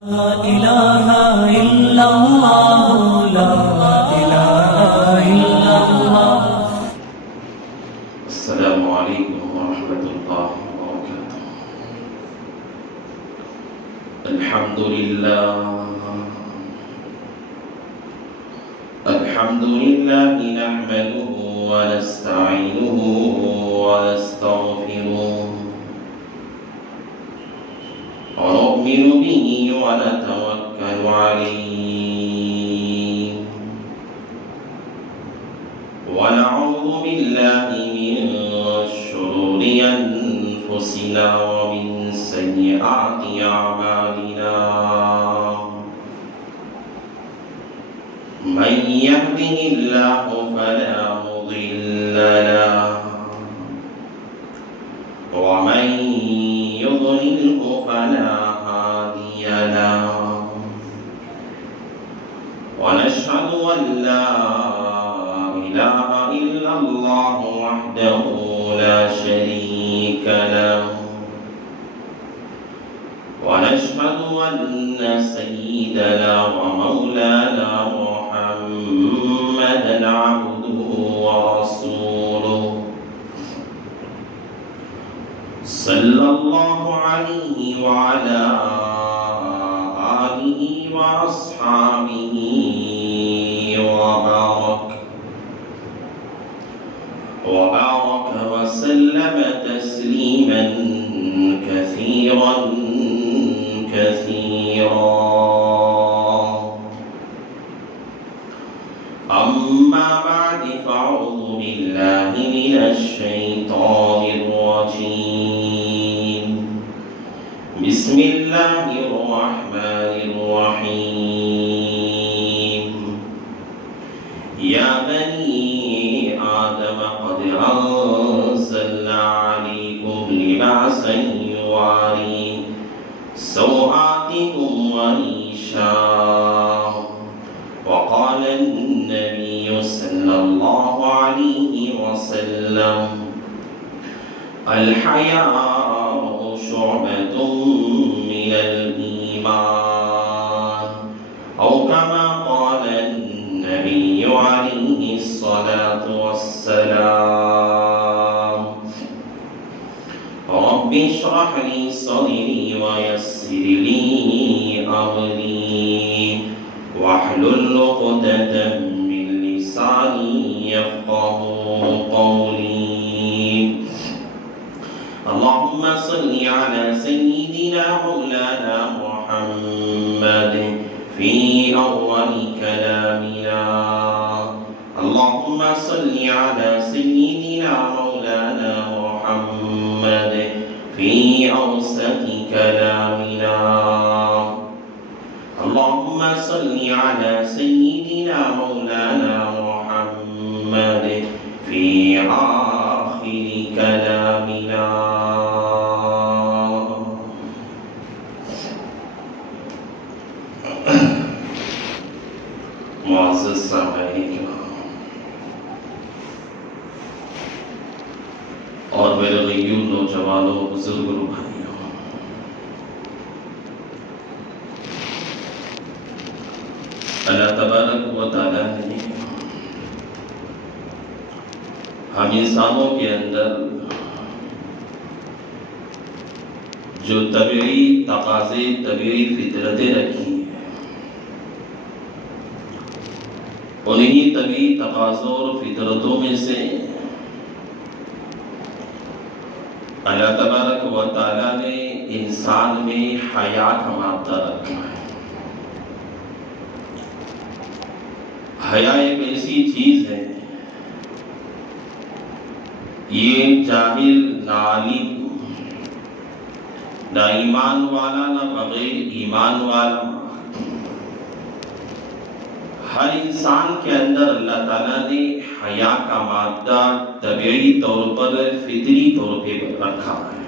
لا إله إلا الله لا إله إلا الله. السلام عليكم ورحمة الله وبركاته. الحمد لله نحمده ونستعينه ونستغفره ونؤمن به ونتوكل عليه ونعوذ بالله من شرور أنفسنا ومن سيئات أعمالنا. من يهده الله فلا مضل له ومن يضلله فلا هادي له. ونشهد أن لا إله إلا الله وحده لا شريك له. ونشهد أن سيدنا ومولانا محمدا عبده ورسوله صلى الله عليه وعلى آله وأصحابه وبارك وسلم تسليما كثيرا أما بعد فأعوذ بالله من الشيطان الرجيم. بسم الله الرحمن الرحيم. يا بني آدم قد أنزلنا عليكم لباسا يواري سوآتكم وريشا. وقال النبي صلى الله عليه وسلم الحياء شعبة من الإيمان أو كما قال النبي عليه الصلاة والسلام. رب اشرح لي صدري ويسر لي أمري واحلل عقدة من لساني يفقهوا قولي. اللهم صل على سيدنا مولانا محمد في أول كلامنا. اللهم صل على سيدنا مولانا محمد في أوسط كلامنا. اللهم صل على سيدنا مولانا محمد في آخر كلامنا. معزز سامعین اور میرے غیور نوجوانوں بزرگوں بھائیوں، اللہ تبارک و تعالیٰ نے ہم انسانوں کے اندر جو طبعی تقاضے، طبعی فطرتیں رکھی ہیں، انہی طبعی تقاضوں اور فطرتوں میں سے اللہ تبارک و تعالیٰ نے انسان میں حیا کا مادہ رکھا ہے۔ حیا ایک ایسی چیز ہے، یہ جاہل، نہ عالم، نہ ایمان والا، نہ بغیر ایمان والا، ہر انسان کے اندر اللہ تعالیٰ نے حیا کا مادہ طبعی طور پر، فطری طور پہ رکھا ہے۔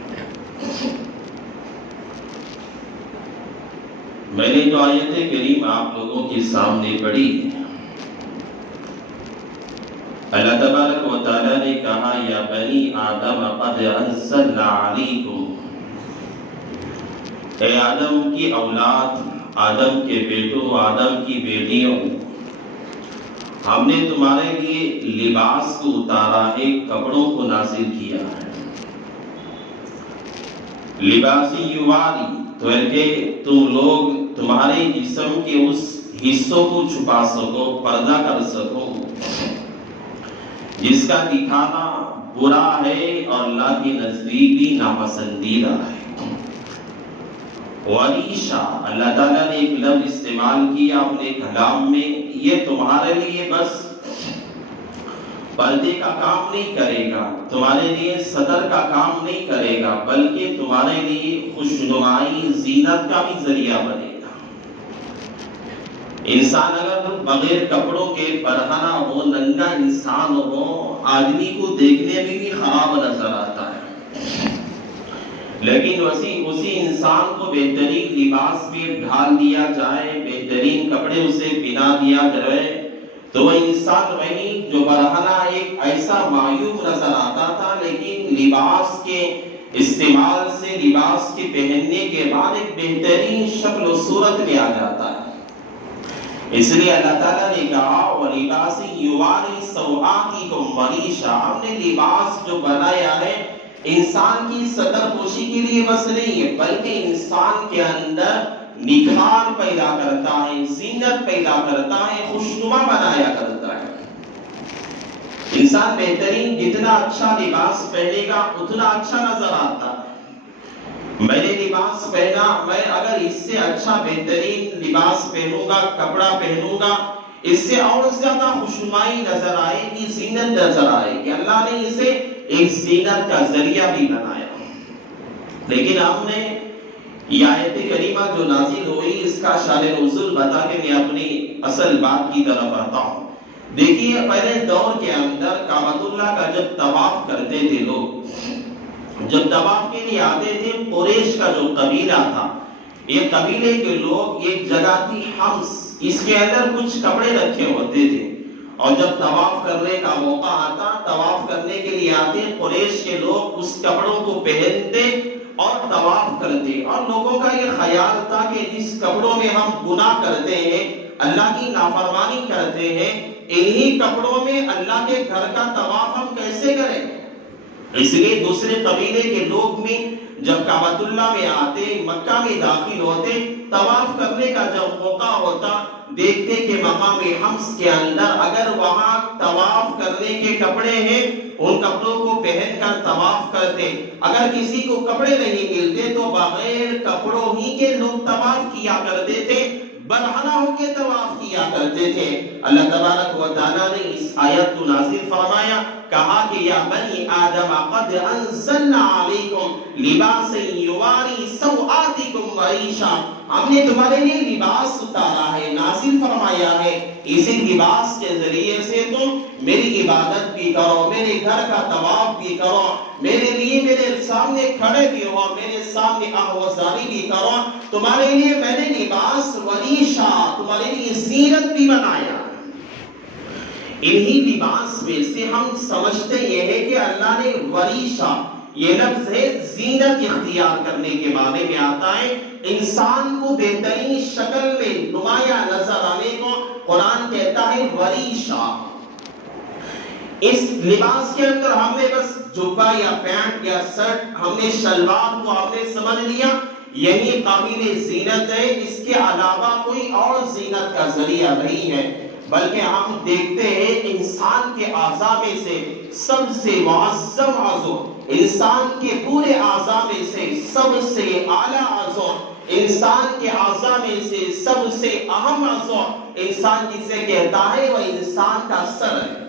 میں نے جو آیت کریم آپ لوگوں کے سامنے پڑھی، اللہ تبارک و تعالیٰ نے کہا یا بنی آدم قد انزلنا علیکم، اے آدم کی اولاد، آدم کے بیٹوں، آدم کی بیٹیوں، ہم نے تمہارے لیے لباس کو اتارا ہے، کپڑوں کو نازل کیا ہے۔ لباسی یواری، تو ہے کہ تم لوگ تمہارے جسم کے اس حصوں کو چھپا سکو، پردہ کر سکو جس کا دکھانا برا ہے اور اللہ کے نزدیک بھی ناپسندیدہ ہے۔ وریشا، اللہ تعالیٰ نے ایک لفظ استعمال کیا اپنے کلام میں، یہ تمہارے لیے بس پردے کا کام نہیں کرے گا، تمہارے لیے صدر کا کام نہیں کرے گا، بلکہ تمہارے لیے خوشنمائی، زینت کا بھی ذریعہ بنے گا۔ انسان اگر بغیر کپڑوں کے برہنہ ہو، ننگا انسان ہو، آدمی کو دیکھنے میں بھی خراب نظر آتا ہے، لیکن اسی انسان کو بہترین لباس میں ڈھال دیا جائے، بہترین کپڑے اسے پہنا دیا جائے، تو وہ انسان وہی جو برہنہ ایک ایسا معیوب نظر آتا تھا، لیکن لباس کے استعمال سے، لباس کے پہننے کے بعد ایک بہترین شکل و صورت میں آ جاتا ہے۔ اس لیے اللہ تعالیٰ نے کہا وَلِبَاسٍ يُوَارِي سَوْآتِكُمْ وَرِيشًا، ہم نے لباس جو بنایا ہے انسان کی سطر پوشی کے لیے بس نہیں ہے، بلکہ انسان کے اندر نکھار پیدا کرتا ہے، زینت پیدا کرتا ہے، خوشنما بنایا کرتا ہے۔ انسان بہترین جتنا اچھا لباس پہنے گا اتنا اچھا نظر آتا ہے۔ میں نے لباس پہنا، میں اگر اس سے اچھا بہترین لباس پہنوں گا، کپڑا پہنوں گا، اس سے اور زیادہ خوشنمائی نظر آئے گی، زینت نظر آئے گی۔ اللہ نے اسے ایک زینت کا ذریعہ بھی بنایا۔ لیکن ہم نے یہ آیت کریمہ جو نازل ہوئی، اس کا شان نزول بتا کے میں اپنی اصل بات کی طرف آتا ہوں۔ دیکھیے پہلے دور کے اندر کعبۃ اللہ کا جب طواف کرتے تھے لوگ، جب طواف کے لیے آتے تھے، قریش کا جو قبیلہ تھا، یہ قبیلے کے لوگ، ایک جگہ تھی حمص، اس کے اندر کچھ کپڑے رکھے ہوتے تھے، اور جب طواف کرنے کا موقع آتا، طواف کرنے کے لیے آتے، قریش کے لوگ اس کپڑوں کو پہنتے اور طواف کرتے، اور لوگوں کا یہ خیال تھا کہ جس کپڑوں میں ہم گناہ کرتے ہیں، اللہ کی نافرمانی کرتے ہیں، انہی کپڑوں میں اللہ کے گھر کا طواف ہم کیسے کریں؟ اس لیے دوسرے قبیلے کے لوگ بھی جب کعبۃ اللہ میں آتے، مکہ میں داخل ہوتے، طواف کرنے کا جب موقع ہوتا، دیکھتے کہ مقام حمص کے اندر اگر وہاں طواف کرنے کے کپڑے ہیں، ان کپڑوں کو پہن کر طواف کرتے۔ اگر کسی کو کپڑے نہیں ملتے تو بغیر کپڑوں ہی کے لوگ طواف کیا کرتے تھے، برہنہ ہو کے طواف کیا کرتے تھے۔ اللہ تبارک و تعالیٰ نے اس آیت کو نازل فرمایا، کہا کہ یا بنی آدم قد انزلنا علیکم لباسا یواری سوآتکم وریشا، ہم نے تمہارے لیے لباس اتارا ہے، نازل فرمایا ہے، اسی لباس کے ذریعے سے تم میری عبادت بھی کرو، میرے گھر کا طواف بھی کرو، میرے لیے میرے سامنے کھڑے بھی ہو، میرے سامنے آہوازاری بھی کرو، تمہارے لیے میں نے لباس وریشا، تمہارے لیے زینت بھی بنایا۔ انہی لباس میں سے ہم سمجھتے یہ ہے کہ اللہ نے وریشا، یہ لفظ ہے زینت اختیار کرنے کے بارے میں آتا ہے، انسان کو بہترین شکل میں نمایاں نظر آنے کو قرآن کہتا ہے وریشا۔ اس لباس کے اندر ہم نے بس جبہ یا پینٹ یا شرٹ، ہم نے شلوار کو ہم نے سمجھ لیا، یہی قابل زینت ہے، اس کے علاوہ کوئی اور زینت کا ذریعہ نہیں ہے، بلکہ ہم دیکھتے ہیں انسان کے اعضاء میں سے سب سے معظم عضو، انسان کے پورے اعضاء میں سے سب سے اعلیٰ عضو، انسان کے اعضاء میں سے سب سے اہم عضو انسان جسے کہتا ہے وہ انسان کا سر ہے۔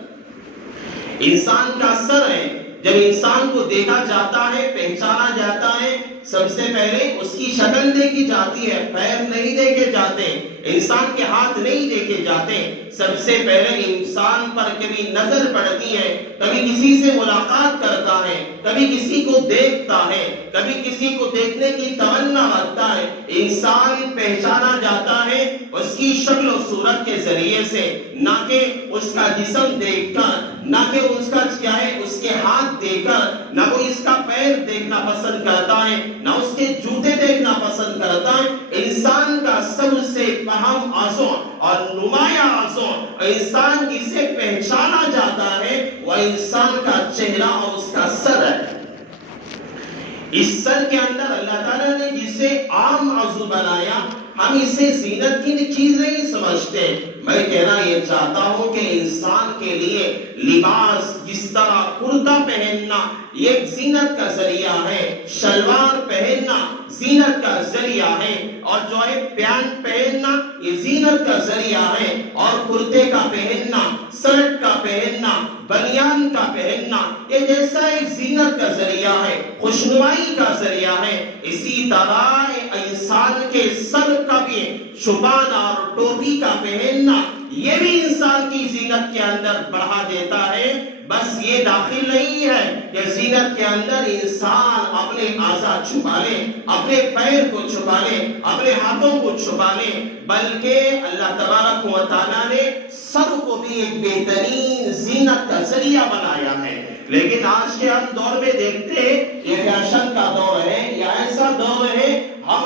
انسان کا سر ہے۔ جب انسان کو دیکھا جاتا ہے، پہچانا جاتا ہے، سب سے پہلے اس کی شکل دیکھی جاتی ہے، پیر نہیں دیکھے جاتے، انسان کے ہاتھ نہیں دیکھے جاتے، سب سے پہلے انسان پر کبھی نظر پڑتی ہے، کبھی کسی سے ملاقات کرتا ہے، کبھی کسی کو دیکھتا ہے، کبھی کسی کو دیکھنے کی تمنا رکھتا ہے، انسان پہچانا جاتا ہے اس کی شکل و صورت کے ذریعے سے، نہ کہ اس کا جسم دیکھ کر، نہ کہ اس کا کیا ہے اس کے ہاتھ دیکھ کر، نہ وہ اس کا پیر دیکھنا پسند کرتا ہے، نہ اس کے جوتے دیکھنا پسند کرتا ہے۔ انسان کا سب سے اہم عضو اور نمایاں عضو، انسان جسے پہچانا جاتا ہے، وہ انسان کا چہرہ اور اس کا سر ہے۔ اس سر کے اندر اللہ تعالیٰ نے جسے عام عضو بنایا، ہم اسے زینت کی چیز نہیں سمجھتے۔ میں کہنا یہ چاہتا ہوں کہ انسان کے لیے لباس، جس طرح کرتا پہننا یہ ایک زینت کا ذریعہ ہے، شلوار پہننا زینت کا ذریعہ ہے، اور جو ہے پینٹ پہننا یہ زینت کا ذریعہ ہے، اور کرتے کا پہننا، شرٹ کا پہننا، بنیان کا پہننا یہ جیسا ایک زینت کا ذریعہ ہے، خوشنمائی کا ذریعہ ہے، اسی طرح انسان کے سر کا بھی چھپانا اور ٹوپی کا پہننا یہ بھی انسان کی زینت کے اندر بڑھا دیتا ہے۔ بس یہ داخل نہیں ہے کہ زینت کے اندر انسان اپنے اعضاء چھپا لے، اپنے پیر کو چھپا لے، اپنے ہاتھوں کو چھپا لے، بلکہ اللہ تبارک و تعالیٰ نے سر کو بھی ایک بہترین زینت کا ذریعہ بنایا ہے۔ لیکن آج کے ہم دور میں دیکھتے ہیں یہ فیشن کا دور ہے، یا ایسا دور ہے ہم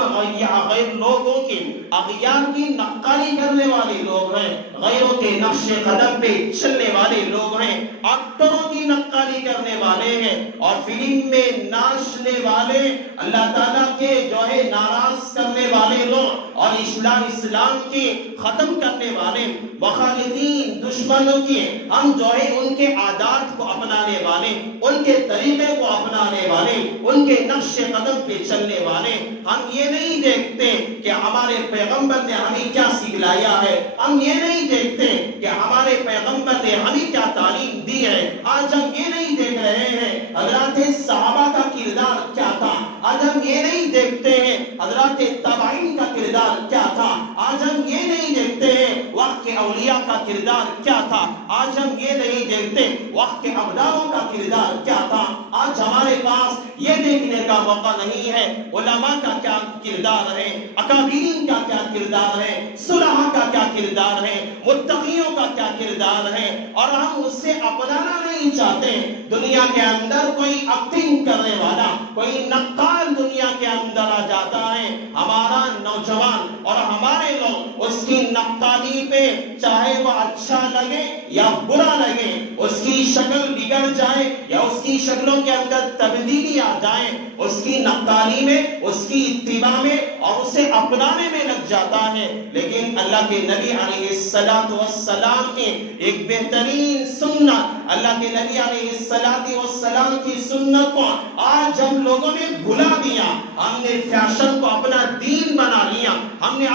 غیر لوگوں کی اغیار کی نقالی کرنے والے لوگ ہیں، غیروں کے نقش قدم پہ چلنے والے لوگ ہیں، ایکٹروں کی نقالی کرنے والے ہیں، اور فلم میں ناچنے والے، اللہ تعالیٰ کے جو ہے ناراض کرنے والے لوگ، اور اسلام کی ختم کرنے والے مخالفین، دشمنوں کی ہم جو ہے ان کے عادات کو اپنانے والے، ان کے طریقے کو اپنانے والے، ان کے نقش قدم پہ چلنے والے، ہم یہ نہیں دیکھتے کہ ہمارے پیغمبر نے ہمیں کیا سکھلایا ہے، ہم یہ نہیں دیکھتے کہ ہمارے پیغمبر نے ہمیں کیا تعلیم دی ہے۔ آج ہم یہ نہیں دیکھ رہے ہیں حضرات صحابہ کا کردار کیا تھا، آج ہم یہ نہیں دیکھتے ہیں حضرات تابعین کا کردار کیا تھا، آج ہم یہ نہیں دیکھتے ہیں وقت کے اولیاء کا کردار کیا تھا، آج ہم یہ نہیں دیکھتے وقت کے ابدالوں کا کردار کیا تھا۔ آج ہمارے پاس یہ دیکھنے کا موقع نہیں ہے علماء کا کیا کردار ہے، اکابرین کا کیا کردار ہے، صلحاء کا کیا کردار ہے، متقیوں کا کیا کردار ہے، اور ہم اس سے اپنانا نہیں چاہتے۔ دنیا کے اندر کوئی ایکٹنگ کرنے والا، کوئی نقال دنیا کے اندر آ جاتا ہے، ہمارا نوجوان اور ہمارے لوگ اس کی نقالی پہ چاہے وہ اچھا لگے یا برا لگے، اس کی شکل بگڑ جائے یا اس کی شکلوں کے اندر تبدیلی آ جائے، اس کی نقالی میں، اس کی اتباع میں اور اسے اپنانے میں لگ جاتا ہے۔ لیکن اللہ کے نبی علیہ السلام کی ایک بہترین سنت، اللہ کے نبی علیہ السلام کی سنت کو آج ہم لوگوں نے بھلا دیا، ہم نے فیشن کو اپنا دین بنا لیا، ہم نے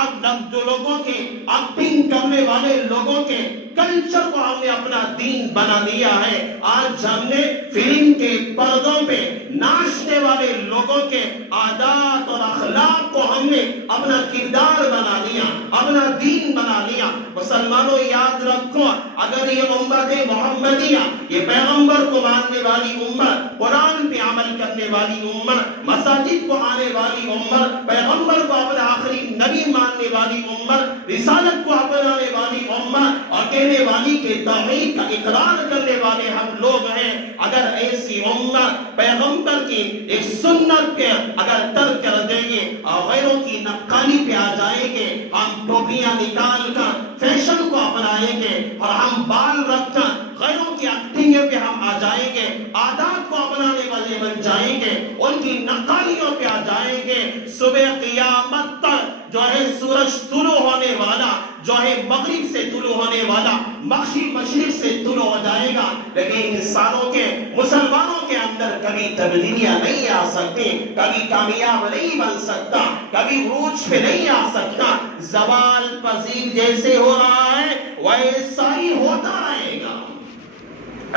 جو لوگوں کے ایکٹنگ کرنے والے لوگوں کے کلچر کو ہم نے اپنا دین بنا لیا ہے۔ آج ہم نے فلم کے پردوں پہ ناچنے والے لوگوں کے عادات اور اخلاق کو ہم نے اپنا کردار بنا لیا، اپنا دین بنا لیا۔ مسلمانوں یاد رکھو، اگر یہ امت محمدیہ، یہ پیغمبر کو ماننے والی امت، قرآن پہ عمل کرنے والی امت، مساجد کو آنے والی امت، پیغمبر کو اپنا آخری نبی ماننے والی امت، رسالت کو اپنانے والی امت، اور کہنے والی کہ توحید کا اقرار کرنے والے ہم لوگ ہیں، اگر ایسی امت پیغمبر کی ایک سنت کے اگر ترک کر دیں گے اور غیروں کی نقالی پہ آ جائیں گے، ہم ٹوپیاں نکال کر فیشن کو اپنائیں گے اور ہم بال رکھ کر غیروں کی ایکٹنگ پہ ہم آ جائیں گے، عادات کو اپنانے والے بن جائیں گے، ان کی نقالیوں پہ آ جائیں گے، صبح قیامت تک جو ہے سورج طلوع ہونے والا، جو ہے مغرب سے طلوع ہونے والا مشرق سے طلوع ہو جائے گا، لیکن انسانوں کے، مسلمانوں کے اندر کبھی تبدیلیاں نہیں آ سکتی، کبھی کامیاب نہیں بن سکتا، کبھی عروج پہ نہیں آ سکتا، زوال پذیر جیسے ہو رہا ہے ویسا ہی ہوتا رہے گا۔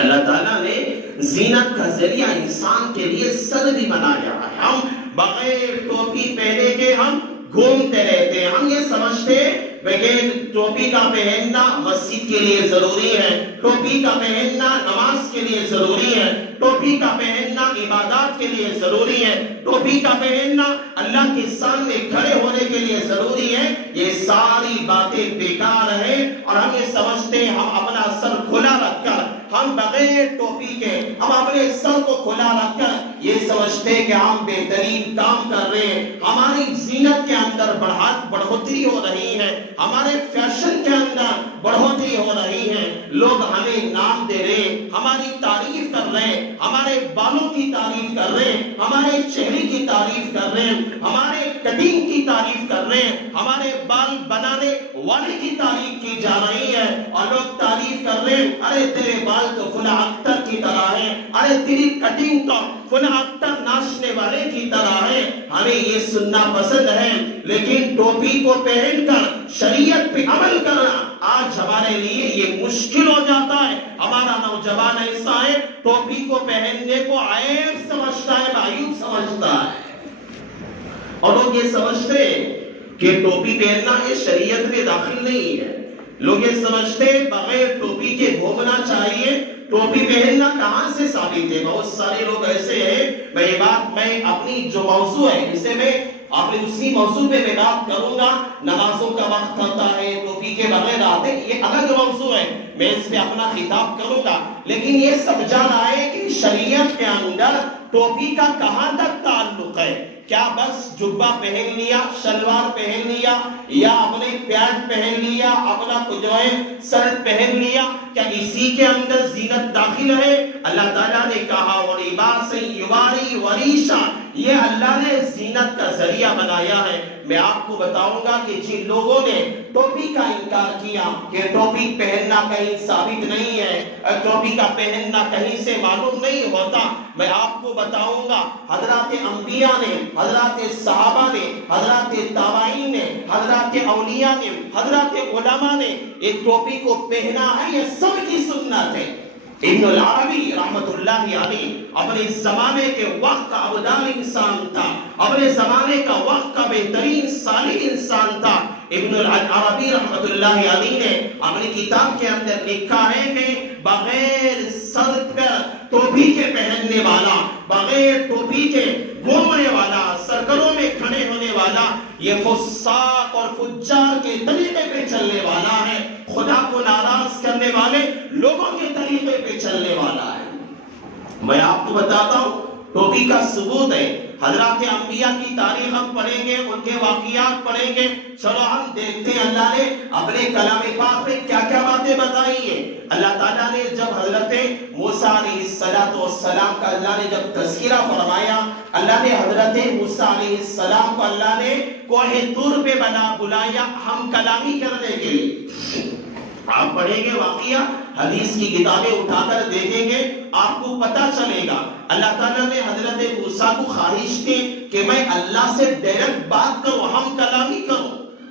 اللہ تعالیٰ نے زینت کا ذریعہ انسان کے لیے سر بھی بنایا ہے۔ ہم بغیر ٹوپی پہنے کے ہم گھومتے رہتے ہیں، ہم یہ سمجھتے بغیر ٹوپی کا پہننا مسجد کے لیے ضروری ہے، ٹوپی کا پہننا نماز کے لیے ضروری ہے، ٹوپی کا پہننا عبادات کے لیے ضروری ہے، ٹوپی کا پہننا اللہ کے سامنے کھڑے ہونے کے لیے ضروری ہے. یہ ساری باتیں بیکار ہیں اور ہم یہ سمجھتے ہیں ہم اپنا سر کھلا رکھ کر، ہم بغیر ٹوپی کے ہم اپنے سر کو کھلا رکھ کر یہ سمجھتے ہیں کہ ہم بہترین کام کر رہے ہیں. ہماری زینت کے اندر بڑھوتری ہو رہی ہے، ہمارے فیشن کے اندر بڑھوتری ہو رہی ہے. لوگ ہمیں نام دے رہے ہیں، ہماری تعریف کر رہے ہیں، ہمارے بالوں کی تعریف کر رہے ہیں، ہمارے چہرے کی تعریف کر رہے ہیں، ہمارے کٹنگ کی تعریف کر رہے ہیں، ہمارے بال بنانے والے کی تعریف کی جا رہی ہے. اور لوگ تعریف کر رہے ہیں، ارے تیرے بال تو فلاں اختر کی طرح ہے، ارے تیری کٹنگ تو فلاں اختر ناچنے والے کی طرح ہے. ہمیں یہ سننا پسند ہے، لیکن ٹوپی کو پہن کر شریعت پہ عمل کرنا آج ہمارے لیے یہ مشکل ہو جاتا ہے. ہمارا نوجوان ایسا ہے، ٹوپی کو پہننے کو عیب سمجھتا ہے، معیوب سمجھتا ہے. اور لوگ یہ سمجھتے ہیں کہ ٹوپی پہننا یہ شریعت میں داخل نہیں ہے. لوگ یہ سمجھتے ہیں بغیر ٹوپی کے گھومنا چاہیے. ٹوپی پہننا کہاں سے ثابت ہے؟ بہت سارے لوگ ایسے ہیں. میں اپنی جو موضوع ہے اسے میں اپنے اسی موضوع پہ میں بات کروں گا. نمازوں کا وقت ہوتا ہے، ٹوپی کے بغیر آتے، یہ الگ موضوع ہے، میں اس پہ اپنا خطاب کروں گا. لیکن یہ سب جانا ہے کہ شریعت کے اندر ٹوپی کا کہاں تک تعلق ہے. کیا بس جبہ پہن لیا، شلوار پہن لیا، یا اپنے پینٹ پہن لیا، اپنا جو ہے شرٹ پہن لیا، کیا اسی کے اندر زینت داخل ہے؟ اللہ تعالیٰ نے کہا وَلِبَاسٍ يُوَارِي وَرِيشًا، یہ اللہ نے زینت کا ذریعہ بنایا ہے. میں آپ کو بتاؤں گا کہ جن لوگوں نے ٹوپی کا انکار کیا کہ ٹوپی پہننا کہیں ثابت نہیں ہے، ٹوپی کا پہننا کہیں سے معلوم نہیں ہوتا، میں آپ کو بتاؤں گا حضرات انبیاء نے، حضرات صحابہ نے، حضرات تابعین نے، حضرات اولیاء نے، حضرات علماء نے ایک ٹوپی کو پہنا ہے. یہ سب کی سنت ہے. ابن العربی رحمت اللہ علیہ اپنے زمانے کے وقت کا ابدال انسان تھا، اپنے زمانے کا وقت کا بہترین صالح انسان تھا. ابن العربی رحمت اللہ علیہ نے اپنی کتاب کے اندر لکھا ہے کہ بغیر سر پر ٹوپی کے پہننے والا، بغیر ٹوپی کے گھومنے والا، سرکروں میں کھڑے ہونے والا، یہ فساق اور فجار کے طریقے پہ چلنے والا ہے، خدا کو ناراض کرنے والے لوگوں کے طریقے پہ چلنے والا ہے. میں آپ کو بتاتا ہوں ٹوپی کا ثبوت ہے. حضرات انبیاء کی تاریخ ہم پڑھیں گے، ان کے واقعات پڑھیں گے. چلو ہم دیکھتے ہیں اللہ نے اپنے کلام پاک میں کیا کیا باتیں بتائی ہیں. اللہ تعالیٰ نے جب حضرت موسیٰ علیہ السلام کا اللہ نے جب تذکرہ فرمایا، اللہ نے حضرت موسیٰ علیہ السلام کو اللہ نے کوہ طور پہ بلایا ہم کلامی کرنے کے لیے. آپ پڑھیں گے واقعہ، حدیث کی کتابیں اٹھا کر دیکھیں گے، آپ کو پتا چلے گا. اللہ تعالیٰ نے حضرت موسیٰ کو خواہش کی کہ میں اللہ سے ڈائریکٹ بات کروں، ہم کلامی کروں.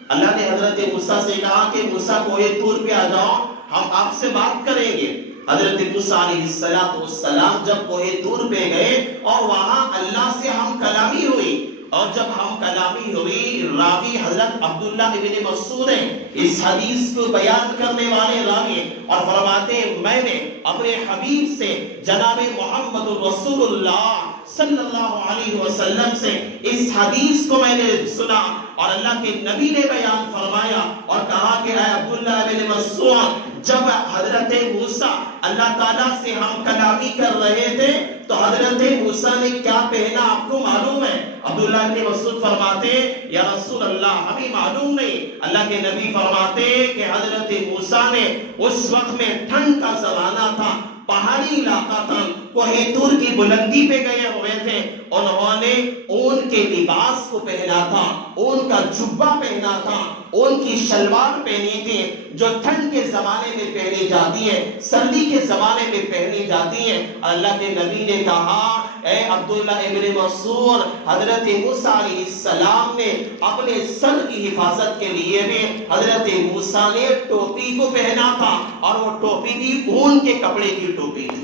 اللہ نے حضرت موسیٰ سے کہا کہ موسیٰ کوہ طور پہ آ جاؤ، ہم آپ سے بات کریں گے. حضرت موسیٰ علیہ السلام جب کوہ طور پہ گئے اور وہاں اللہ سے ہم کلامی ہوئی، اور جب ہم کلامی ہوئی، راوی حضرت عبداللہ ابن مسعود ہیں، اس حدیث کو بیان کرنے والے راوی، اور فرماتے ہیں میں نے اپنے حبیب سے جناب محمد رسول اللہ صلی اللہ علیہ وسلم سے اس حدیث کو میں نے سنا، اور اللہ کے نبی نے بیان فرمایا اور کہا کہ اے عبداللہ ابن مسعود، جب حضرت موسیٰ اللہ تعالیٰ سے ہم کلامی کر رہے تھے تو حضرت موسیٰ نے کیا پہنا آپ کو معلوم ہے؟ عبداللہ ابن مسعود فرماتے ہیں یا رسول اللہ ہمیں معلوم نہیں. اللہ کے نبی فرماتے ہیں کہ حضرت موسیٰ نے اس وقت میں ٹھنڈ کا زمانہ تھا، پہاڑی علاقہ تھا، کوہ طور کی بلندی پہ گئے ہوئے تھے، انہوں نے اون کے لباس کو پہنا تھا، اون کا جبہ پہنا تھا، اون کی شلوار پہنی تھی جو ٹھنڈ کے زمانے میں پہنی جاتی ہے، سردی کے زمانے میں پہنی جاتی ہے. اللہ کے نبی نے کہا اے عبداللہ ابن مسعود، حضرت موسیٰ علیہ السلام نے اپنے سر کی حفاظت کے لیے بھی حضرت موسیٰ نے ٹوپی کو پہنا تھا، اور وہ ٹوپی بھی اون کے کپڑے کی ٹوپی تھی.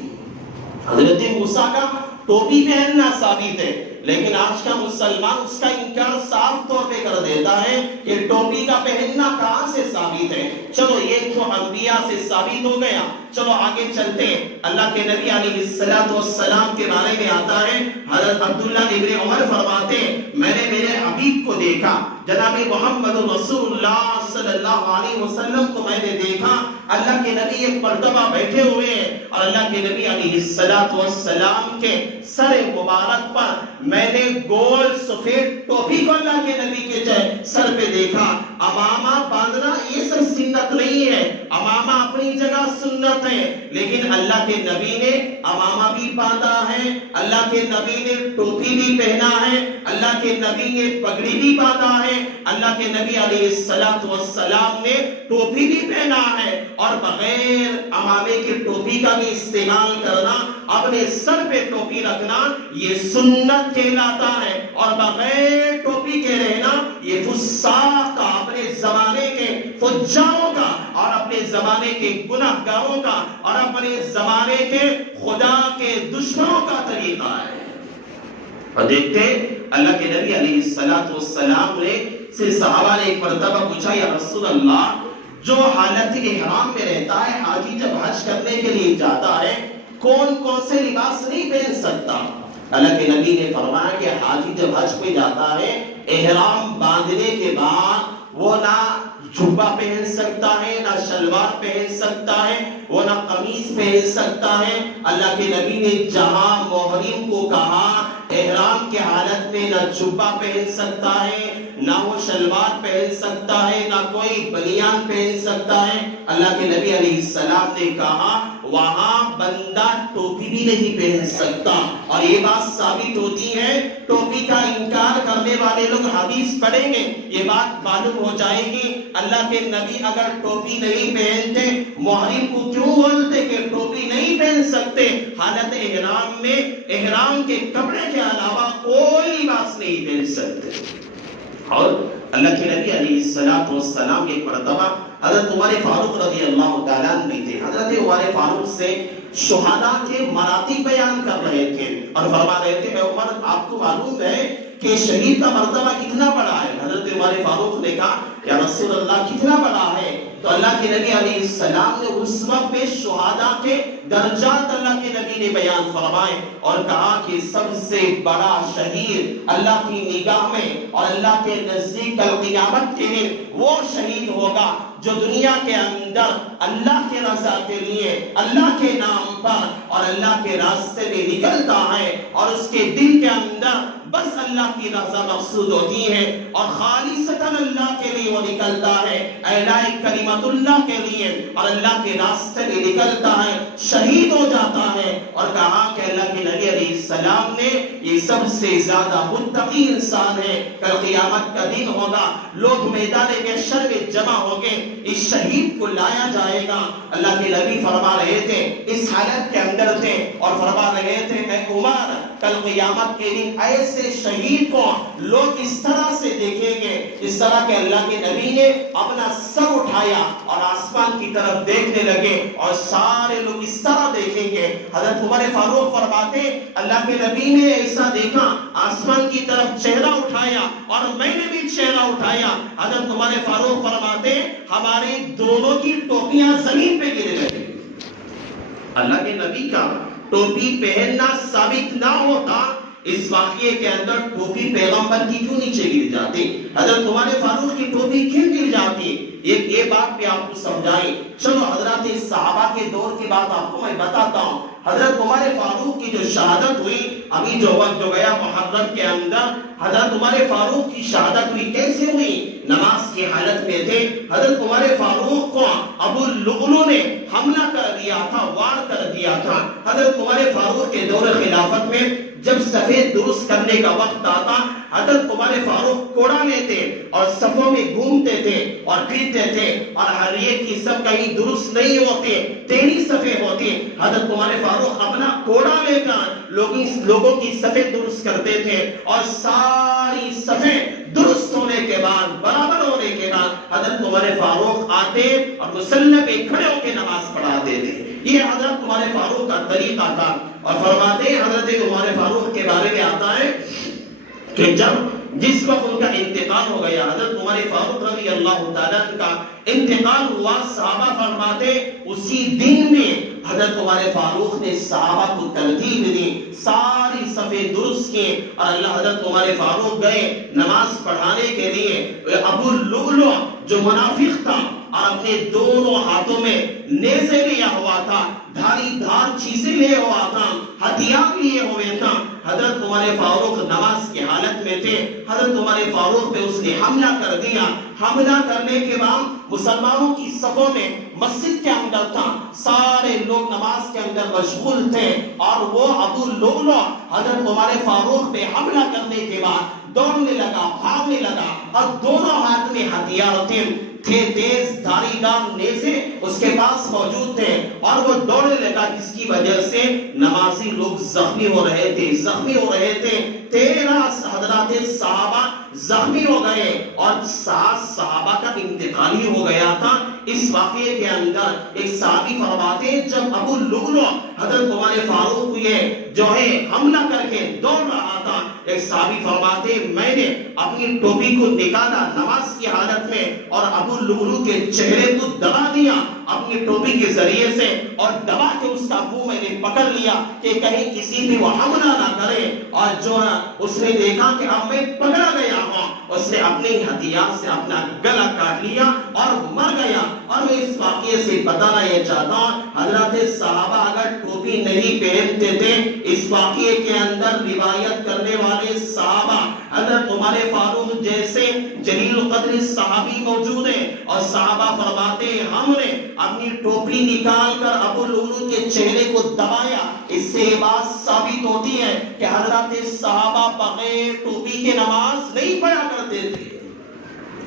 حضرت موسیٰ کا ٹوپی پہننا ثابت ہے، لیکن آج کا مسلمان اس کا انکار صاف طور پہ کر دیتا ہے کہ ٹوپی کا پہننا کہاں سے ثابت ہے؟ چلو یہ تو انبیاء سے ثابت ہو گیا، چلو آگے چلتے ہیں۔ اللہ کے نبی علیہ السلام کے بارے میں آتا ہے، حضرت عبداللہ ابن عمر فرماتے ہیں میں نے میرے حبیب کو دیکھا، جناب محمد رسول اللہ صلی اللہ علیہ وسلم کو میں نے دیکھا، اللہ کے نبی ایک مرتبہ بیٹھے ہوئے ہیں اور اللہ کے نبی علیہ السلام کے سر مبارک پر میں نے گول سفید ٹوپی کو اللہ کے نبی کے سر پہ دیکھا۔ امامہ باندھنا یہ سب سنت نہیں ہے، امامہ اپنی جگہ سنت ہے، لیکن اللہ کے نبی نے امامہ بھی باندھا ہے، اللہ کے نبی نے ٹوپی بھی پہنا ہے، اللہ کے نبی نے پگڑی بھی باندھا ہے، اللہ کے نبی علیہ السلام نے ٹوپی بھی پہنا ہے، اور بغیر امامے کی ٹوپی کا بھی استعمال کرنا، اپنے سر پہ ٹوپی رکھنا یہ سنت کہلاتا ہے، اور بغیر ٹوپی کے رہنا یہ فساق کا، اپنے زمانے کے فجاروں کا اور اپنے زمانے کے گناہگاروں کا اور اپنے زمانے کے خدا کے دشمنوں کا طریقہ ہے۔ اور دیکھتے اللہ کے نبی علیہ السلام نے سے صحابہ نے ایک مرتبہ پوچھا یا رسول اللہ، جو حالت احرام میں رہتا ہے، حاجی جب حج کرنے کے لیے جاتا ہے کون کون سے لباس نہیں پہن سکتا؟ اللہ کے نبی نے فرمایا کہ حاجی جب حج پہ جاتا ہے احرام باندھنے کے بعد وہ نہ جھبا پہن سکتا ہے، نہ شلوار پہن سکتا ہے، وہ نہ قمیص پہن سکتا ہے۔ اللہ کے نبی نے جہاں محرم کو کہا احرام کے حالت میں نہ جھبا پہن سکتا ہے، نہ وہ شلوار پہن سکتا ہے، نہ کوئی بنیان پہن سکتا ہے، اللہ کے نبی علیہ السلام نے کہا وہاں بندہ ٹوپی بھی نہیں پہن سکتا۔ اور یہ بات ثابت ہوتی ہے، ٹوپی کا انکار کرنے والے لوگ حدیث پڑھیں گے یہ بات معلوم ہو جائے گی، اللہ کے نبی اگر ٹوپی نہیں پہنتے محرم کو کیوں بولتے کہ ٹوپی نہیں پہن سکتے؟ حالت احرام میں احرام کے کپڑے کے علاوہ کوئی لباس نہیں پہن سکتے۔ اور اللہ کے نبی علیہ السلام ایک مرتبہ حضرت عمر فاروق رضی اللہ تعالیٰ عنہ تھے، حضرت عمر فاروق سے شہداء کے مراتب بیان کر رہے تھے اور فرما رہے تھے اے عمر آپ کو معلوم ہے کہ شہید کا مرتبہ کتنا بڑا ہے؟ حضرت عمر فاروق نے کہا یا رسول اللہ کتنا بڑا ہے؟ تو اللہ کے نبی علیہ السلام نے اس وقت پہ شہداء کے درجات اللہ کے نبی نے بیان فرمائے اور کہا کہ سب سے بڑا شہید اللہ کی نگاہ میں اور اللہ کے نزدیک کل قیامت کے دن وہ شہید ہوگا جو دنیا کے اندر اللہ کے رضا کے لیے اللہ کے نام پر اور اللہ کے راستے میں نکلتا ہے اور اس کے دل کے اندر بس اللہ کی رضا مقصود ہوتی ہے اور خالصتاً اللہ کے لیے وہ نکلتا ہے، اعلاء کلمت اللہ کے لیے اور اللہ کے راستے میں نکلتا ہے، شہید ہو جاتا ہے۔ اور کہا کہ اللہ کے نبی علیہ السلام نے یہ سب سے زیادہ متقی انسان ہے، کل قیامت کا دن ہوگا، لوگ میدان محشر میں جمع ہوں گے، اس شہید کو لایا جائے گا۔ اللہ کے نبی فرما رہے تھے اس حالت کے اندر تھے اور فرما رہے تھے اے عمر کل قیامت کے دن ایسے شہید کو لوگ اس طرح سے دیکھیں گے اس طرح کہ اللہ کے نبی نے اپنا سر اٹھایا اور آسمان کی طرف دیکھنے لگے اور سارے لوگ اس طرح دیکھیں گے۔ حضرت عمر فاروق فرماتے اللہ کے نبی نے ایسا دیکھا، آسمان کی طرف چہرہ اٹھایا اور میں نے بھی چہرہ اٹھایا۔ حضرت عمر فاروق فرماتے ہمارے دونوں کی ٹوپیاں زمین پہ گرنے لگی۔ اللہ کے نبی کا ٹوپی پہننا ثابت نہ ہوتا اس واقعے کے اندر ٹوپی پیغمبر کی کیوں نیچے گر جاتی؟ حضرت عمر فاروق کی ٹوپی کیوں گر جاتی؟ یہ بات بھی آپ کو سمجھائیں۔ چلو حضرات صحابہ کے دور کی بات آپ کو میں بتاتا ہوں۔ حضرت عمر فاروق کی جو شہادت ہوئی، ابھی جو وقت جو گیا محرم کے اندر، حضرت عمر فاروق کی شہادت ہوئی کیسے ہوئی؟ نماز کی حالت میں تھے، حضرت عمر فاروق کو ابو لؤلؤ نے حملہ کر دیا تھا، وار کر دیا تھا۔ حضرت عمر فاروق کے دور خلافت میں جب سفید درست کرنے کا وقت آتا حضرت عمر فاروق کوڑا لیتے اور صفوں میں گھومتے تھے اور پھرتے تھے اور ہر ایک کی صف کہیں درست نہیں ہوتے، تیڑھی صفیں ہوتی۔ حضرت عمر فاروق اپنا کوڑا لے کر لوگوں کی صفیں درست کرتے تھے اور ساری صفیں درست ہونے کے بعد برابر ہونے کے بعد حضرت عمر فاروق آتے اور مصلی پہ کھڑے ہو کے نماز پڑھاتے تھے۔ یہ حضرت عمر فاروق کا طریقہ تھا اور فرماتے ہیں حضرت عمر فاروق کے بارے میں آتا ہے کہ جس وقت ان کا انتقال ہو گیا، حضرت عمر فاروق رضی اللہ تعالیٰ کا انتقال ہوا، صحابہ فرماتے اسی دن میں حضرت عمر فاروق نے صحابہ کو ترتیب دی، ساری صفیں درست کی، اور اللہ حضرت عمر فاروق گئے نماز پڑھانے کے لیے۔ ابو لؤلؤ جو منافق تھا اور اپنے دونوں ہاتھوں میں نیزے لیا ہوا تھا، دھاری دھار چیزیں لے ہوا تھا، ہتھیار لیے ہوئے تھا، حضرت عمر فاروق نماز کی حالت میں تھے، حضرت عمر فاروق پہ اس نے حملہ کر دیا۔ حملہ کرنے کے بعد مسلمانوں کی صفوں میں مسجد کے اندر تھا، سارے لوگ نماز کے اندر مشغول تھے، اور وہ ابو لؤلؤ حضرت عمر فاروق پہ حملہ کرنے کے بعد دوڑنے لگا، بھاگنے لگا، اور دونوں ہاتھ میں ہتھیار تھے، تیز دھاری دار نیزے اس کے پاس موجود تھے، اور وہ دوڑنے لگا، جس کی وجہ سے نمازی لوگ زخمی ہو رہے تھے۔ 13 حضرات صحابہ زخمی ہو گئے، اور 7 صحابہ کا انتقال ہی ہو گیا تھا۔ اس واقعے کے اندر ایک صحابی فرماتے ہیں، جب ابو لؤلؤ حضرت عمر فاروق جو ہے حملہ کر کے دوڑ رہا تھا، ایک صحابی فرماتے ہیں میں نے اپنی ٹوپی کو نکالا نماز کی حالت میں، اور ابو لؤلؤ کے چہرے کو دبا دیا اپنی ٹوپی کے ذریعے سے، اور دبا کے اس کا منہ میں نے پکڑ لیا کہ کہیں کسی بھی وہ حملہ نہ کرے، اور جو اس نے دیکھا کہ اب میں پکڑا گیا ہوں، اس نے اپنے ہتھیار سے اپنا گلا کاٹ لیا اور مر گیا۔ اور میں اس واقعے سے بتانا یہ چاہتا ہوں، حضرات صحابہ اگر ٹوپی نہیں پہنتے تھے، اس واقعے کے اندر روایت کرنے والے صحابہ حضرت عمر فاروق جیسے جلیل القدر صحابی موجود ہیں، اور صحابہ فرماتے ہیں ہم نے اپنی ٹوپی نکال کر ابو لؤلؤ کے چہرے کو دبایا۔ اس سے یہ بات ثابت ہوتی ہے کہ حضرات صحابہ بغیر ٹوپی کے نماز نہیں پڑھا کرتے تھے۔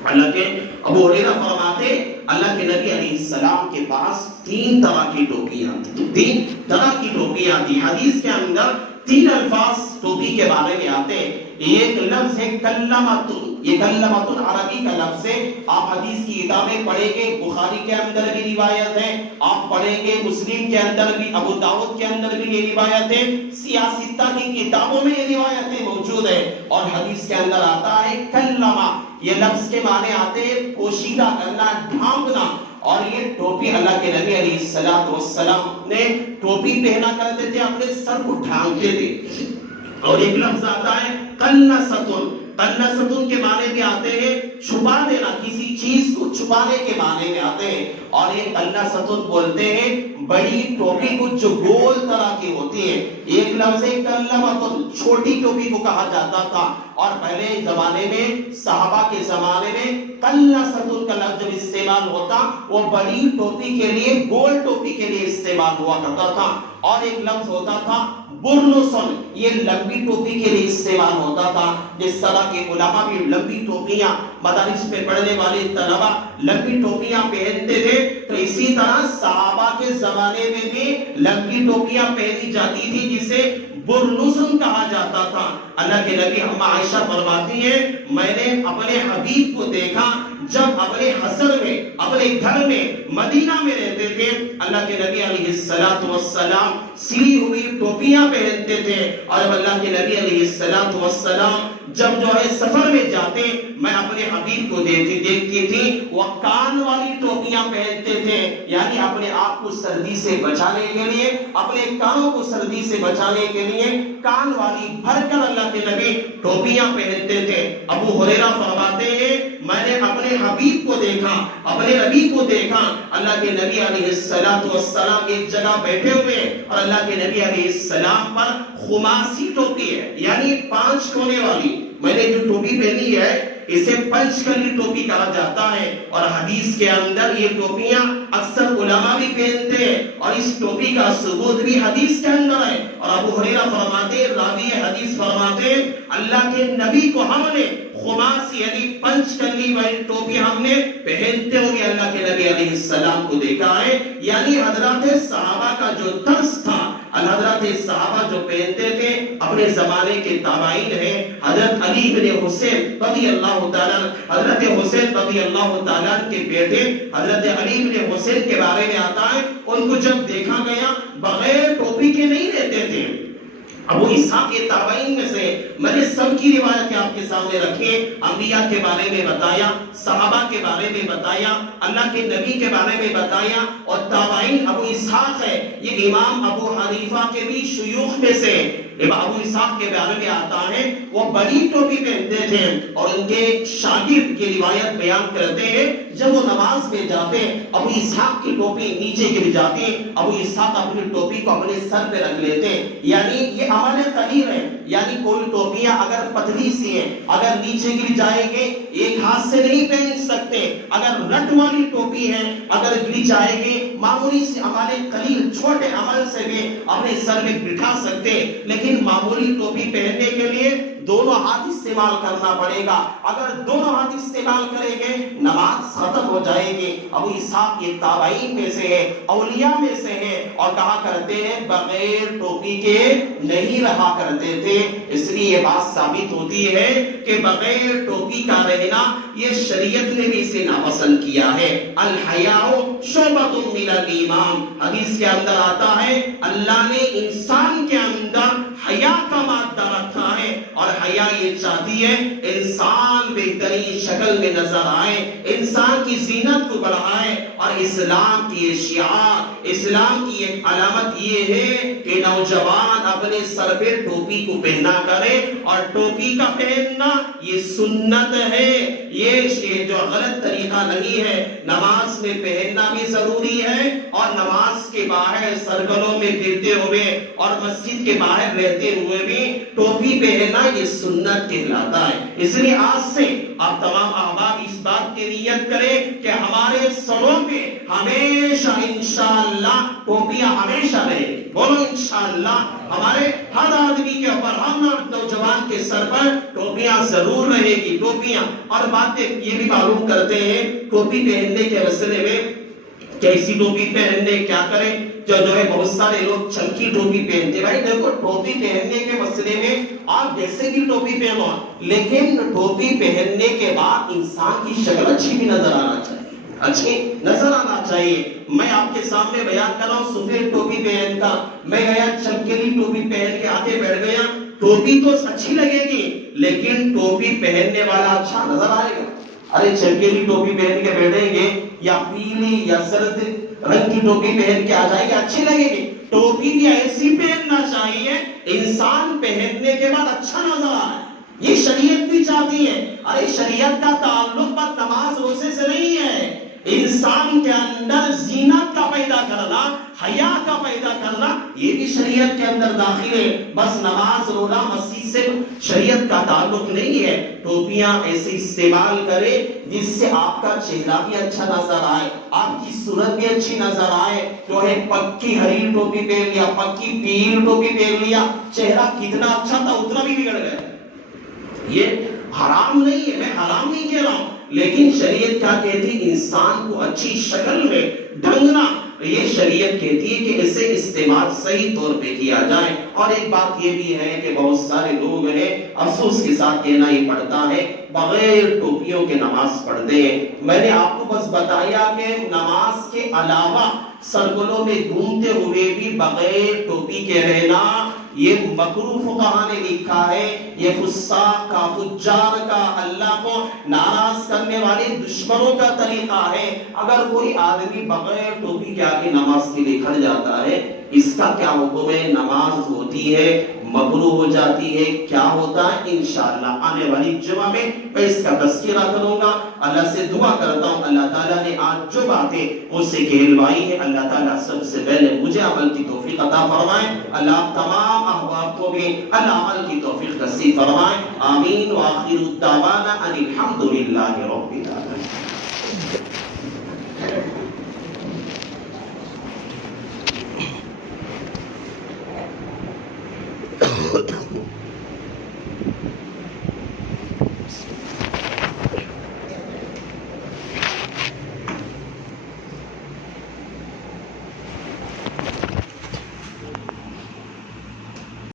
اللہ کے ابو ہریرہ فرماتے اللہ کے نبی علیہ السلام کے پاس 3 طرح کی ٹوپیاں تھیں، 3 طرح کی ٹوپیاں تھیں۔ حدیث کے اندر 3 الفاظ ٹوپی کے بارے میں آتے ہیں۔ ایک لفظ ہے کلمتن، یہ کلمتن عربی کا لفظ ہے، آپ حدیث کی کتابیں پڑھیں گے، بخاری کے اندر بھی روایت ہے، آپ پڑھیں گے مسلم کے اندر بھی، ابو داؤد کے اندر بھی یہ روایت ہے، سیاستہ کی کتابوں میں یہ روایتیں موجود ہیں، اور حدیث کے اندر آتا ہے کلمہ، یہ لفظ کے معنی آتے ہیں پوشیدہ کرنا، ڈھانپنا، اور یہ ٹوپی اللہ کے نبی علیہ السلام نے ٹوپی پہنا کرتے تھے، اپنے سر کو ڈھانپتے تھے۔ اور ایک لفظ آتا ہے قنصۃ، قنصۃ کے معنی بھی آتے ہیں چھپا دینا، کسی چیز کو چھپانے کے معنی میں آتے ہیں، اور یہ قنصۃ بولتے ہیں بڑی ٹوپی کو جو گول طرح کی ہوتی ہے۔ ایک لفظ ہے کلمۃ، چھوٹی ٹوپی کو کہا جاتا تھا، اور پہلے زمانے میں صحابہ کے زمانے میں قنصۃ کا لفظ جب استعمال ہوتا وہ بڑی ٹوپی کے لیے، گول ٹوپی کے لیے استعمال ہوا کرتا تھا۔ اور ایک لفظ ہوتا تھا برنسن، یہ لمبی ٹوپی کے لیے استعمال ہوتا تھا، جس طرح کے علماء بھی لمبی ٹوپیاں، مدارس میں پڑھنے والے طلبہ لمبی ٹوپیاں پہنتے تھے، تو اسی طرح صحابہ کے زمانے میں بھی لمبی ٹوپیاں پہنی جاتی تھی، جسے برنسن کہا جاتا تھا۔ اللہ کے نبی ہم عائشہ فرماتی ہیں میں نے اپنے حبیب کو دیکھا جب اپنے حسن میں، اپنے گھر میں مدینہ میں رہتے تھے، اللہ کے نبی علیہ السلام سلی ہوئی ٹوپیاں پہنتے تھے، اور اللہ کے نبی علیہ السلام جب جو ہے سفر میں جاتے میں اپنے حبیب کو دیکھتی تھی وہ کان والی ٹوپیاں پہنتے تھے، یعنی اپنے آپ کو سردی سے بچانے کے لیے، اپنے کانوں کو سردی سے بچانے کے لیے کان والی بھر کر اللہ کے نبی ٹوپیاں پہنتے تھے۔ ابو ہریرہ فرماتے ہیں میں نے اپنے حبیب کو دیکھا، اپنے نبی کو دیکھا، اللہ کے نبی علیہ السلام ایک جگہ بیٹھے ہوئے، اور اللہ کے نبی علیہ السلام پر خماسی ٹوپی ہے، یعنی 5 کونے والی، میں نے جو ٹوپی پہنی ہے اسے پنچ کلی ٹوپی کہا جاتا ہے، اور حدیث کے اندر یہ ٹوپیاں اکثر علماء بھی پہنتے ہیں، اور اس ٹوپی کا ثبوت بھی حدیث کے اندر ہے۔ اور ابو ہریرہ فرماتے، راوی حدیث فرماتے اللہ کے نبی کو ہم نے خماسی یعنی پنچ کلی والی ٹوپی ہم نے پہنتے ہوئے اللہ کے نبی علیہ السلام کو دیکھا ہے، یعنی حضرات صحابہ کا جو طرز تھا، حضرات صحابہ جو پہنتے تھے اپنے زمانے کے تابعین ہیں۔ حضرت علی بن حسین رضی اللہ تعالیٰ، حضرت حسین رضی اللہ تعالیٰ کے بیٹے حضرت علی بن حسین کے بارے میں آتا ہے ان کو جب دیکھا گیا بغیر ٹوپی کے نہیں رہتے تھے، ابو اسحاق کے تابعین میں سے میں نے سب کی روایتیں آپ کے سامنے رکھی، انبیاء کے بارے میں بتایا، صحابہ کے بارے میں بتایا، اللہ کے نبی کے بارے میں بتایا، اور تابعین ابو اسحاق ہے، یہ امام ابو حنیفہ کے بھی شیوخ میں سے ابو اسحاق کے بارے میں آتا ہے، وہ بڑی ٹوپی پہنتے تھے، اور ان کے شاگرد کی روایت بیان کرتے ہیں جب وہ نماز میں جاتے ابو اسحاق کی ٹوپی نیچے گر جاتی، ابو اسحاق اپنی ٹوپی کو اپنے سر پہ رکھ لیتے، یعنی یہ عمل قلیل ہے، یعنی کوئی ٹوپیاں اگر پتلی سی ہیں اگر نیچے گر جائیں گے ایک ہاتھ سے نہیں پہن سکتے، اگر رٹ والی ٹوپی ہے اگر گر جائے گی معمولی سے عمل قلیل چھوٹے عمل سے بھی اپنے سر میں بٹھا سکتے، لیکن معمولی ٹوپی پہننے کے لیے دونوں ہاتھ استعمال کرنا پڑے گا، اگر دونوں ہاتھ استعمال کریں گے نماز ختم ہو جائے گی۔ ابو اسحاق یہ تابعین میں سے ہے، اولیاء میں سے ہے، اور کہا کرتے ہیں بغیر ٹوپی کے نہیں رہا کرتے تھے، اس لیے یہ بات ثابت ہوتی ہے کہ بغیر ٹوپی کا رہنا یہ شریعت نے بھی اسے ناپسند کیا ہے۔ الحیاء شعبۃ من الایمان، حدیث کے اندر آتا ہے اللہ نے انسان کے اندر حیا کا مادہ رکھا ہے، اور حیا یہ چاہتی ہے انسان بہترین شکل میں نظر آئے، انسان کی زینت کو بڑھائے، اور اسلام کی یہ شعار، اسلام کی ایک علامت یہ ہے کہ نوجوان اپنے سر پہ ٹوپی کو پہنا کرے، اور ٹوپی کا پہننا یہ سنت ہے، یہ جو غلط طریقہ نہیں ہے، نماز میں پہننا بھی ضروری ہے، اور نماز کے باہر سرگلوں میں پھرتے ہوئے اور مسجد کے باہر رہتے ہوئے بھی ٹوپی پہننا یہ سنت کہلاتا ہے۔ اس لیے آج سے آپ تمام احباب اس بات کی نیت کریں کہ ہمارے سروں پہ ہمیشہ انشاءاللہ ٹوپیاں ہمیشہ رہے، بولو انشاءاللہ، ہمارے ہر آدمی کے اوپر، ہر نوجوان کے سر پر ٹوپیاں ضرور رہے گی، ٹوپیاں۔ اور باتیں یہ بھی معلوم کرتے ہیں ٹوپی پہننے کے مسئلے میں، کیسی ٹوپی پہننے کیا کریں، جو ہے بہت سارے لوگ چمکی ٹوپی پہنتے، بھائی دیکھو ٹوپی پہننے کے مسئلے میں آپ جیسے بھی ٹوپی پہنو، لیکن ٹوپی پہننے کے بعد انسان کی شکل اچھی بھی نظر آنا چاہیے، اچھی نظر آنا چاہیے۔ میں آپ کے سامنے بیان کر رہا ہوں سفید ٹوپی پہن کر، میں گیا چمکیلی ٹوپی پہن کے آگے بیٹھ گیا، ٹوپی تو اچھی لگے گی لیکن ٹوپی پہننے والا اچھا نظر آئے گا؟ ارے چمکیلی ٹوپی پہن کے بیٹھیں گے یا پیلی یا زرد رنگ کی ٹوپی پہن کے آ جائے گی، اچھی لگے گی؟ ٹوپی بھی ایسی پہننا چاہیے انسان پہننے کے بعد اچھا نظر آئے، یہ شریعت بھی چاہتی ہے۔ ارے شریعت کا تعلق بس نماز روزے سے نہیں ہے، انسان کے اندر زینت کا پیدا کرنا، حیا کا پیدا کرنا، یہ بھی شریعت کے اندر داخل ہے۔ بس نماز روزہ مسجد سے شریعت کا تعلق نہیں ہے۔ ٹوپیاں ایسے استعمال کرے جس سے آپ کا چہرہ بھی اچھا نظر آئے، آپ کی صورت بھی اچھی نظر آئے۔ جو ہے پکی ہری ٹوپی پہن لیا، پکی پیلی ٹوپی پہن لیا، چہرہ کتنا اچھا تھا اتنا بھی بگڑ گیا۔ یہ حرام نہیں ہے، میں حرام نہیں کہہ رہا ہوں، لیکن شریعت کیا کہتی ہے؟ انسان کو اچھی شکل میں ڈھنگنا، یہ شریعت کہتی ہے کہ اسے استعمال صحیح طور پہ کیا جائے۔ اور ایک بات یہ بھی ہے کہ بہت سارے لوگ ہیں، افسوس کے ساتھ کہنا ہی پڑتا ہے، بغیر ٹوپیوں کے نماز پڑھتے ہیں۔ میں نے آپ کو بس بتایا کہ نماز کے علاوہ سرگلوں میں گھومتے ہوئے بھی بغیر ٹوپی کے رہنا یہ مکروہ فقہا نے لکھا ہے، یہ فساق کا، فجار کا، اللہ کو ناراض کرنے والے دشمنوں کا طریقہ ہے۔ اگر کوئی آدمی بغیر ٹوپی کے آگے نماز کے لیے کھڑ جاتا ہے، اس کا کیا حکم ہے؟ نماز ہوتی ہے، مکروہ ہو جاتی ہے، کیا ہوتا ہے؟ انشاءاللہ آنے والی جمعہ میں اس کا تذکرہ کروں گا۔ اللہ سے دعا کرتا ہوں اللہ تعالیٰ نے آج جو باتیں مجھ سے کہلوائی ہے، اللہ تعالیٰ سب سے پہلے مجھے عمل کی توفیق عطا فرمائے، اللہ تمام احباب کو بھی اللہ عمل کی توفیق نصیب فرمائے، آمین۔ وآخر دعوانا ان الحمد للہ رب العالمین۔